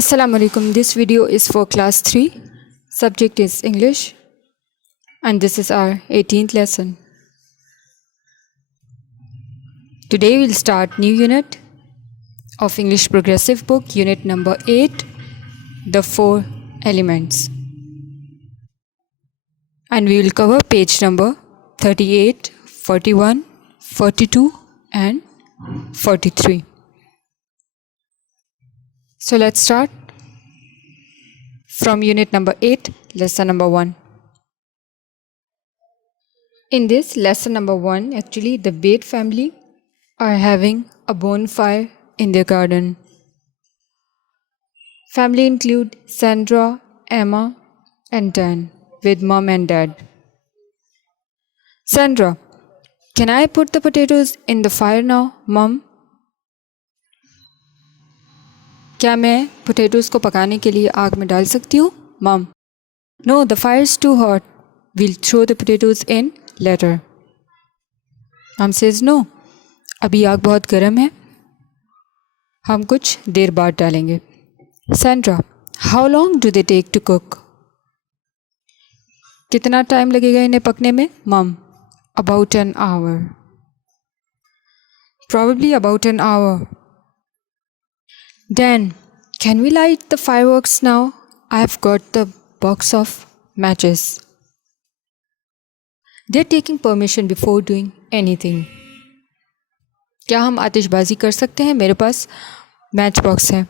Assalamu alaikum. This video is for class 3. Subject is English and this is our 18th lesson. Today we'll start new unit of English Progressive book, unit number 8, The Four Elements. And we will cover page number 38, 41, 42 and 43. So let's start from unit number 8, lesson number 1. In this lesson number 1, actually the Bate family are having a bonfire in their garden. Family include Sandra, Emma and Dan with mom and dad. Sandra, can I put the potatoes in the fire now, mom? क्या मैं potatoes को पकाने के लिए आग में डाल सकती हूँ, mom? No, the fire is too hot. We'll throw the potatoes in later. Mom says no, अभी आग बहुत गर्म है, हम कुछ देर बाद डालेंगे. Sandra, how long do they take to cook? कितना टाइम लगेगा इन्हें पकने में, mom? About an hour. Probably about an hour. Dan, can we light the fireworks now? I've got the box of matches. They're taking permission before doing anything. क्या हम आतिशबाजी कर सकते हैं? मेरे पास मैच बॉक्स है.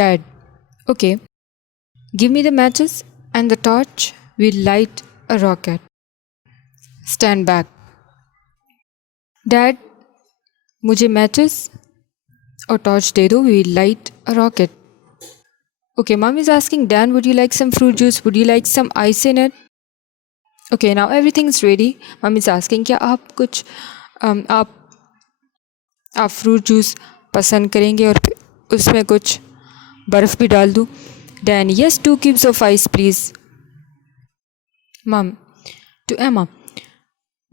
Dad, okay. Give me the matches and the torch. We'll light a rocket. Stand back. Dad, मुझे matches और टॉर्च दे दो. We light a rocket. Okay, mom is asking Dan, would you like some fruit juice? Would you like some ice in it? Okay, now everything is ready. Mom is asking, क्या आप कुछ आप fruit juice पसंद करेंगे और उसमें कुछ बर्फ़ भी डाल दूँ? Dan, yes, 2 cubes of ice please. Mom to Emma,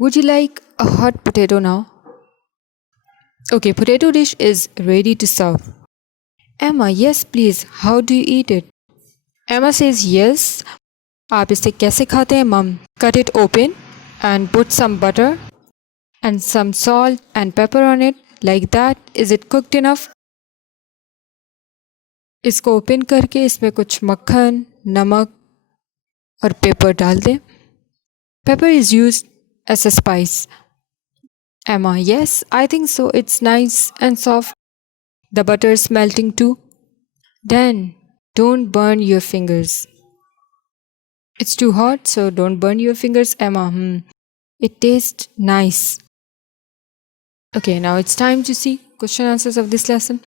would you like a hot potato now? Okay, potato dish is ready to serve. Emma, yes please, how do you eat it? Emma says yes. आप इसे कैसे खाते हैं, mom? Cut it open and put some butter and some salt and pepper on it. Like that. Is it cooked enough? इसको open करके इसमें कुछ मक्खन, नमक और पेपर डाल दें. Pepper is used as a spice. Emma, yes, I think so. It's nice and soft. The butter is melting too. Dan, don't burn your fingers. It's too hot, so don't burn your fingers, Emma. It tastes nice. Okay, now it's time to see question answers of this lesson.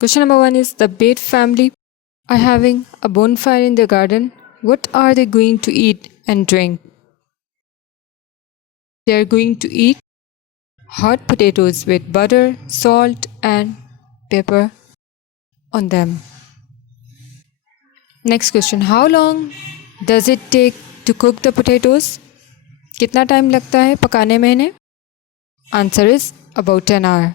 Question number 1 is, the Bate family are having a bonfire in their garden. What are they going to eat and drink? They are going to eat hot potatoes with butter, salt and pepper on them. Next question, how long does it take to cook the potatoes? कितना time लगता है पकाने में इन्हें? Answer is about an hour.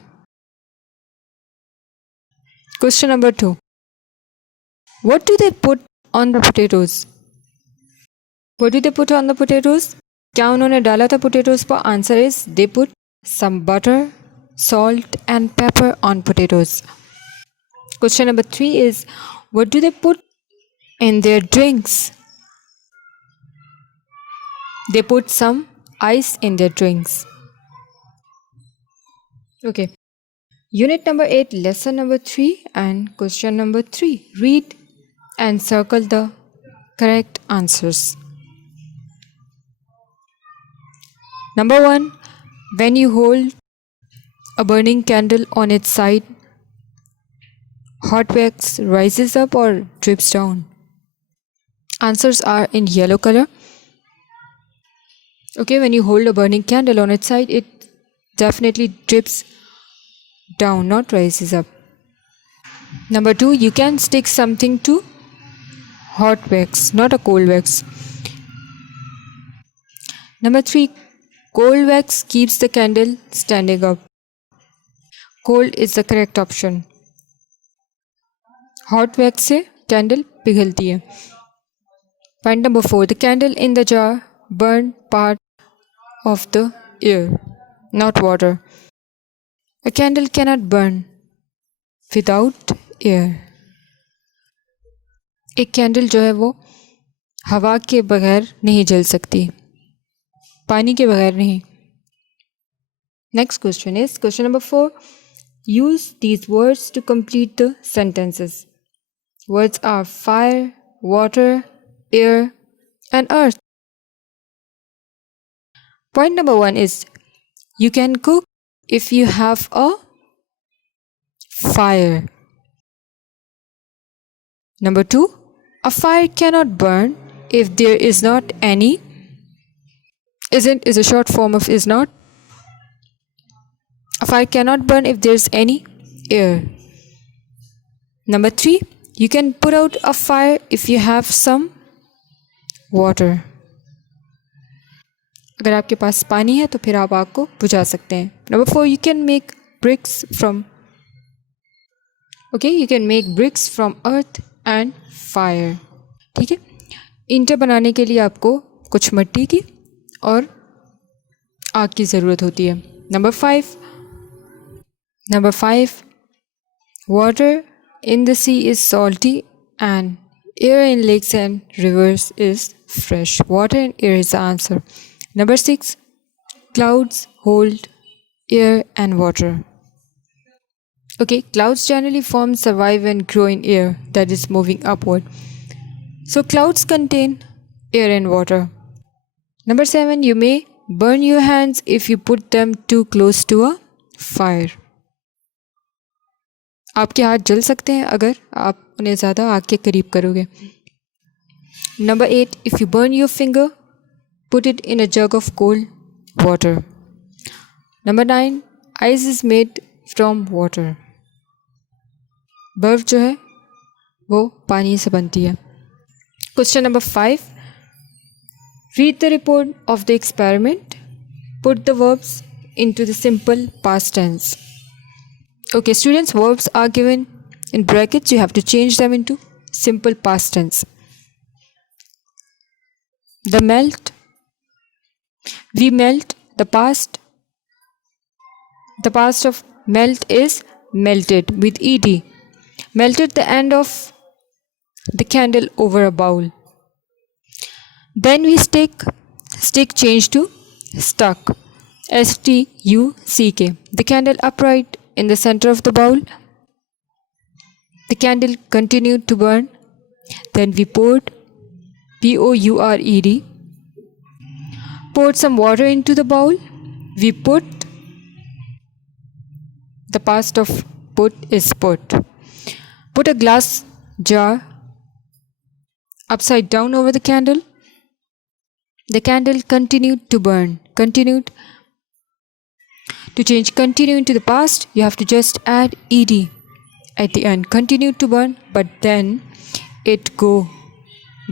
Question number 2, what do they put on the potatoes? What do they put on the potatoes? क्या उन्होंने डाला था potatoes पर? Answer is they put some butter, salt and pepper on potatoes. Question number 3 is, what do they put in their drinks? They put some ice in their drinks. Okay. Unit number 8, lesson number 3 and question number 3. Read and circle the correct answers. Number 1, when you hold a burning candle on its side, hot wax rises up or drips down? Answers are in yellow color. Okay, when you hold a burning candle on its side, it definitely drips down, not rises up. Number 2, you can stick something to hot wax, not a cold wax. Number 3, Cold wax keeps the candle standing up. Cold is the correct option. Hot wax से candle पिघलती है. Point number 4. The candle in the jar burned part of the air, not water. A candle cannot burn without air. एक candle जो है वो हवा के बगैर नहीं जल सकती, पानी के बगैर नहीं. Next question is question number 4. Use these words to complete the sentences. Words are fire, water, air, and earth. Point number 1 is you can cook if you have a fire. Number 2, a fire cannot burn if there is not any. Isn't is a short form of is not. A fire cannot burn if there is any air. Number 3, you can put out a fire if you have some water. अगर आपके पास पानी है तो फिर आप आग को बुझा सकते हैं. Number 4, you can make bricks from earth and fire. ठीक है. ईंटें बनाने के लिए आपको कुछ मिट्टी की और आग की ज़रूरत होती है. Number 5, water in the sea is salty and air in lakes and rivers is fresh. Water and air is the answer. Number 6, clouds hold air and water. Okay, clouds generally form, survive and grow in air that is moving upward. So clouds contain air and water. Number 7, you may burn your hands if you put them too close to a fire. आपके हाथ जल सकते हैं अगर आप उन्हें ज़्यादा आग के करीब करोगे. Number 8, if you burn your finger, put it in a jug of cold water. Number 9, ice is made from water. बर्फ जो है वो पानी से बनती है. Question number 5, read the report of the experiment. Put the verbs into the simple past tense. Okay, students, verbs are given in brackets. You have to change them into simple past tense. The melt, we melt. The past of melt is melted with ed. Melted the end of the candle over a bowl. Then we stick changed to stuck, stuck. The candle upright in the center of the bowl. The candle continued to burn. Then we poured, poured, poured some water into the bowl. We put, the past of put is put. Put a glass jar upside down over the candle. The candle continued to burn. Continued. To change continue into the past, you have to just add ed at the end. Continued to burn, but then it go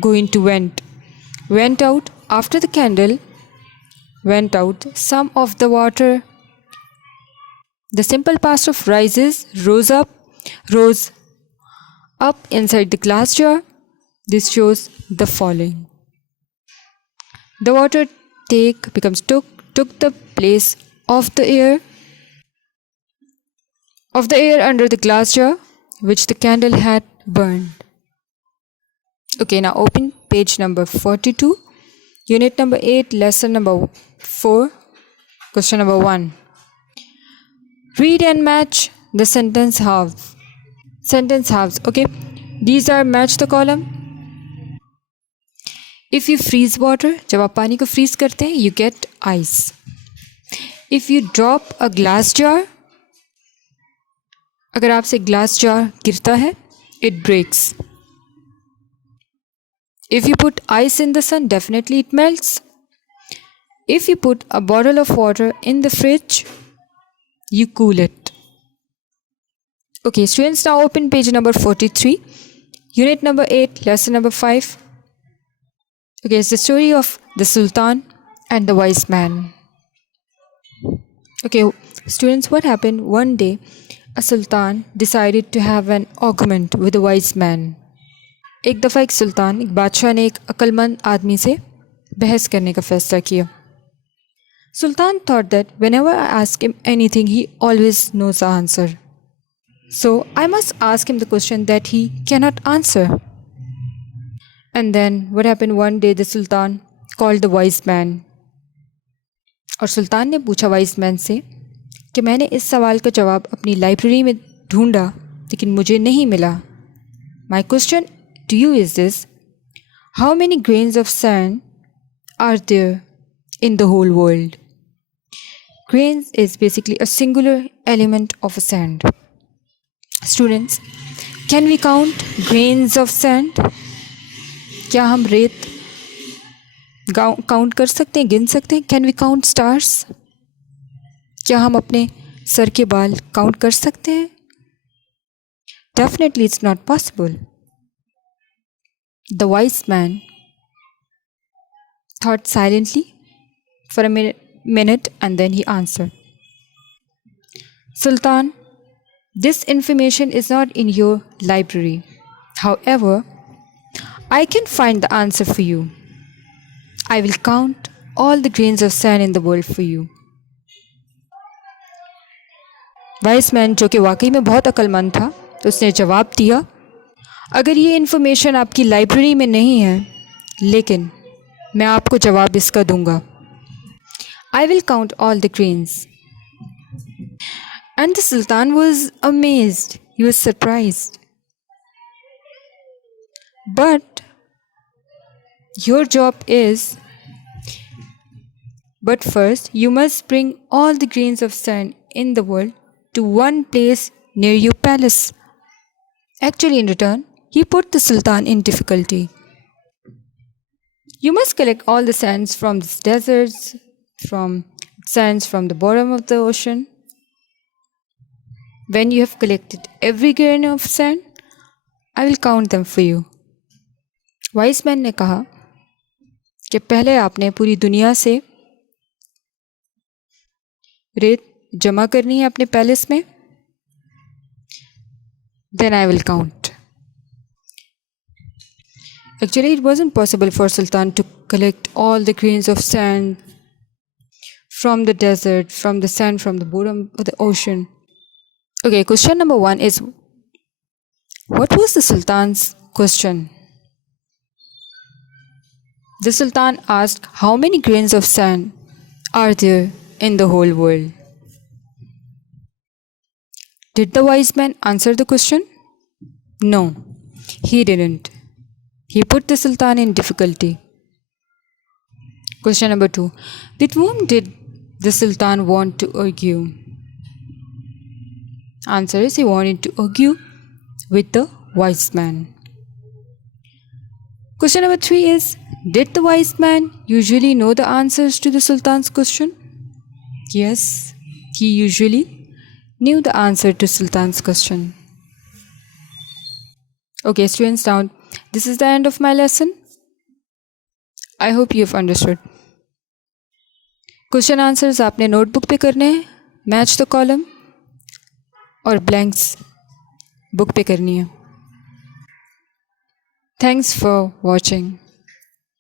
into went. Went out after the candle went out. Some of the water. The simple past of rises, rose up inside the glass jar. This shows the following. The water becomes took the place of the air under the glass jar which the candle had burned. Okay, now open page number 42, unit number 8, lesson number 4, question number 1. Read and match the sentence halves. Okay, these are match the column. If you freeze water, जब आप पानी को freeze करते हैं, you get ice. If you drop a glass jar, अगर आपसे glass jar गिरता है, it breaks. If you put ice in the sun, definitely it melts. If you put a bottle of water in the fridge, you cool it. Okay, students, now open page number 43, unit number 8, lesson number 5. Okay, it's the story of the Sultan and the wise man. Okay, students, what happened? One day, a sultan decided to have an argument with a wise man. एक दफ़ा एक बादशाह ने एक अक्लमंद आदमी से बहस करने का फैसला किया. Sultan thought that whenever I ask him anything, he always knows the answer. So I must ask him the question that he cannot answer. And then what happened? One day the Sultan called the wise man. और सुल्तान ने पूछा wise man से कि मैंने इस सवाल का जवाब अपनी लाइब्रेरी में ढूंढा लेकिन मुझे नहीं मिला. My question to you is this: how many grains of sand are there in the whole world? Grains is basically a singular element of a sand. Students, can we count grains of sand? क्या हम रेत count कर सकते हैं, गिन सकते हैं? Can we count stars? क्या हम अपने सर के बाल काउंट कर सकते हैं? Definitely it's not possible. The wise man thought silently for a minute and then he answered, Sultan, this information is not in your library. However, I can find the answer for you. I will count all the grains of sand in the world for you. Vice man, जो कि वाकई में बहुत अक्लमंद था, तो उसने जवाब दिया, अगर ये इन्फॉर्मेशन आपकी लाइब्रेरी में नहीं है, लेकिन मैं आपको जवाब इसका दूंगा. I will count all the grains. And the Sultan was amazed. He was surprised. But your job is, but first you must bring all the grains of sand in the world to one place near your palace. Actually, in return, he put the Sultan in difficulty. You must collect all the sands from the deserts, from sands from the bottom of the ocean. When you have collected every grain of sand, I will count them for you. Vice man ने कहा कि पहले आपने पूरी दुनिया से रेत जमा करनी है अपने पैलेस में, then I will count. Actually, it wasn't possible for Sultan to collect all the grains of sand from the desert, from the sand, from the bottom of the ocean. Okay, question number 1 is, what was the Sultan's question? The Sultan asked, how many grains of sand are there in the whole world? Did the wise man answer the question? No, he didn't. He put the Sultan in difficulty. Question number 2, with whom did the Sultan want to argue? Answer is, he wanted to argue with the wise man. Question number 3 is, did the wise man usually know the answers to the Sultan's question? Yes, he usually knew the answer to Sultan's question. Okay, students, now this is the end of my lesson. I hope you have understood. Question answers आपने notebook पे करने हैं, match the column, और blanks book पे करनी है. Thanks for watching.